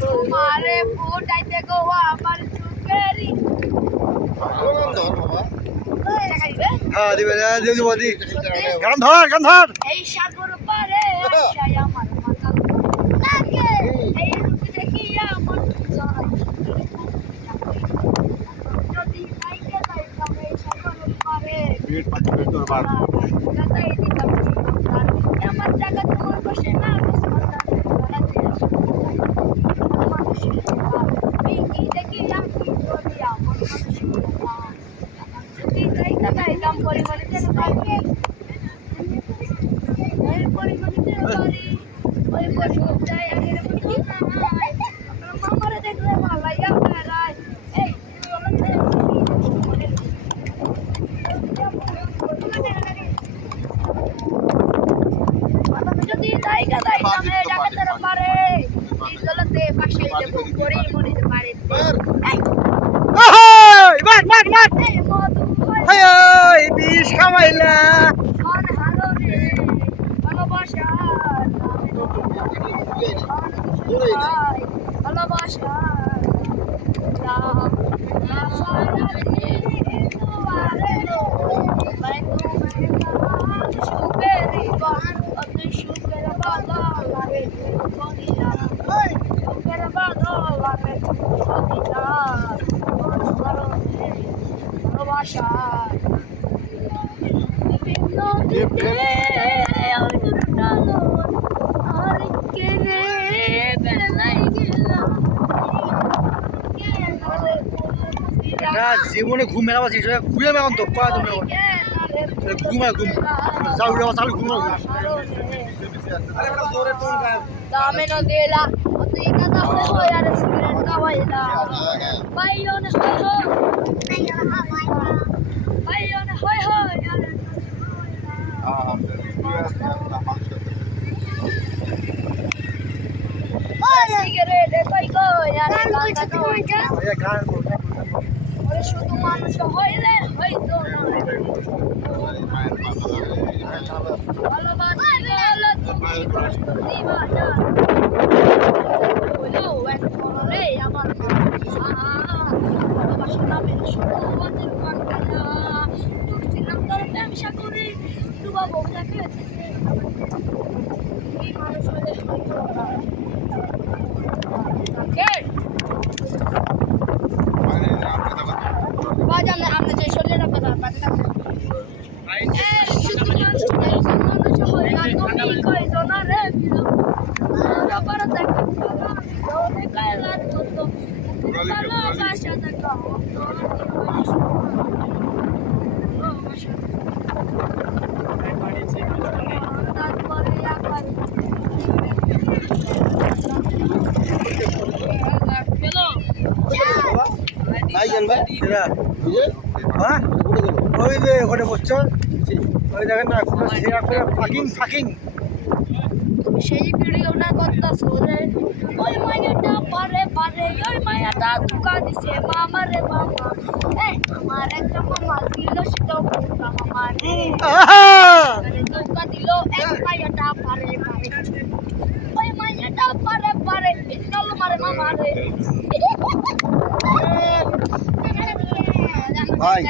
তোমারে ফুটাইতে গো আমার চুকেরি হ্যাঁ দিবে দি গান ধর এই সাগর পারে আশায় আমার মাথা লাগে এই রূপ দেখিয়া মন জড়াই যদি নাইকে যাই তবে এই সাগর পারে গাতাই দিতাম আমার জায়গা তোমার বসে না কাম পরিমাণে পারি এর পরিমাণে পারি ওই পরিমাণে আগের মতো নাই মামারে দেখলে ভালো লাগে বেড়ায় এই যদি জায়গা যাই তবে জায়গাটার পারে এই গলতে পাশে দেব পরিমাণে পারে মার হাই বিষ খামাইলা জীবনে ঘুম মেলা পাচ্ছি ঘুরে মেলাম তো ঘুম চালু চালু ঘুম Dame no dela, otra cada juego ya recibiré el caballo. Bayona juego, bayona juego. Cigarette, কইকো यार গানটা তো হইছে ওরে শুধু মানুষ হইলে হইতো না ভালোবাসা হলো দিবানা হলো একরে আমার ভালোবাসা নামে শুধু আমাদের কান্না তুলছিলাম তোর ব্যবসা করে ডুবাবো তাকে এই মানুষ হইলে হইতো না বাজান আমরা যে শরীরের কথা বাজান শুধু মানুষ হয় না তুমি কইছো না রে আবার দেখো ওরে কায়লার মতো ভালোবাসা দেখো তারপরে আবার ওই যে ওখানে বসছ ওই দেখেন না ফাঁকিং তুমি সেই ভিডিওটা করতেছো রে ওই মায়াটা পারে ওই মায়াটা ধোকা দিছে মামা রে মামা এই আমার একটা মামা ছিল সেটা মামা রে ধোকা দিল এক মায়াটা পারে ওই মায়াটা পারে চলো মারে মামা রে ভাই